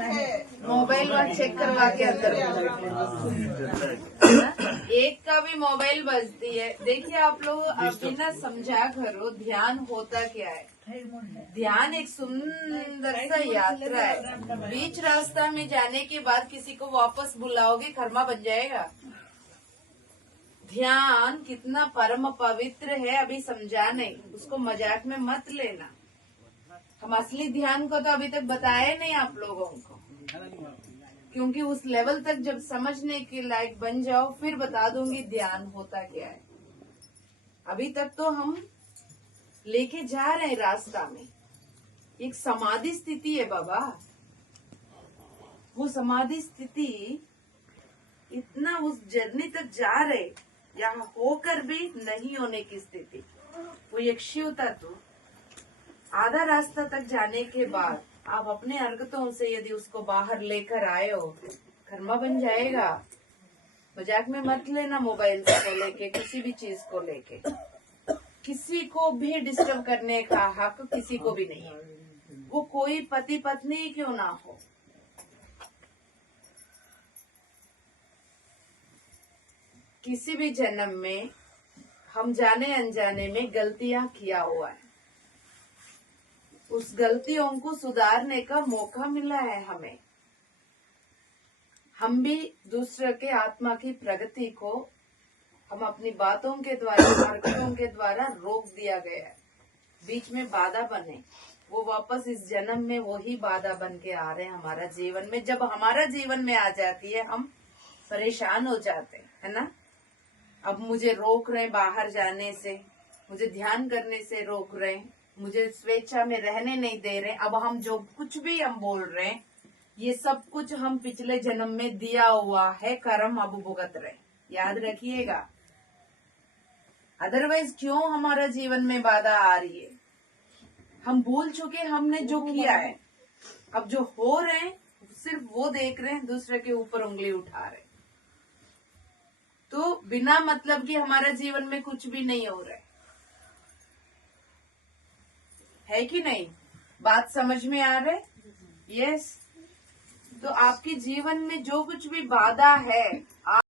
Mobile वहाँ check करवा के अंदर एक का भी मोबाइल बजती है। देखिए आप लोग अभी ना समझा करो ध्यान होता क्या है। ध्यान एक सुंदर सा यात्रा है। बीच रास्ता में जाने के बाद किसी को वापस बुलाओगे कर्मा बन जाएगा। ध्यान कितना परम पवित्र है अभी समझा नहीं, उसको मजाक में मत लेना। हम असली ध्यान को तो अभी तक बताया नहीं आप लोगों को, क्योंकि उस लेवल तक जब समझने के लायक बन जाओ फिर बता दूंगी ध्यान होता क्या है। अभी तक तो हम लेके जा रहे हैं रास्ता में। एक समाधि स्थिति है बाबा, वो समाधि स्थिति इतना उस जर्नी तक जा रहे, यहाँ होकर भी नहीं होने की स्थिति। वो एक शिव तत्व आधा रास्ता तक जाने के बाद आप अपने हरकतों से यदि उसको बाहर लेकर आए हो, कर्मा बन जाएगा। मजाक में मत लेना। मोबाइल को लेके किसी भी चीज को लेके किसी को भी डिस्टर्ब करने का हक किसी को भी नहीं है, वो कोई पति पत्नी क्यों ना हो। किसी भी जन्म में हम जाने अनजाने में गलतियां किया हुआ है, उस गलतियों को सुधारने का मौका मिला है हमें। हम भी दूसरे के आत्मा की प्रगति को हम अपनी बातों के द्वारा, हरकतों के द्वारा रोक दिया गया है। बीच में बाधा बने, वो वापस इस जन्म में वही बाधा बन के आ रहे हैं हमारा जीवन में। जब हमारा जीवन में आ जाती है हम परेशान हो जाते हैं, है ना। अब मुझे रोक रहे बाहर जाने से, मुझे ध्यान करने से रोक रहे, मुझे स्वेच्छा में रहने नहीं दे रहे। अब हम जो कुछ भी हम बोल रहे हैं ये सब कुछ हम पिछले जन्म में दिया हुआ है कर्म, अब भुगत रहे। याद रखिएगा, अदरवाइज क्यों हमारा जीवन में बाधा आ रही है। हम भूल चुके हमने जो किया है। अब जो हो रहे हैं सिर्फ वो देख रहे हैं, दूसरे के ऊपर उंगली उठा रहे। तो बिना मतलब कि हमारा जीवन में कुछ भी नहीं हो रहा है कि नहीं। बात समझ में आ रहा है? यस। तो आपके जीवन में जो कुछ भी बाधा है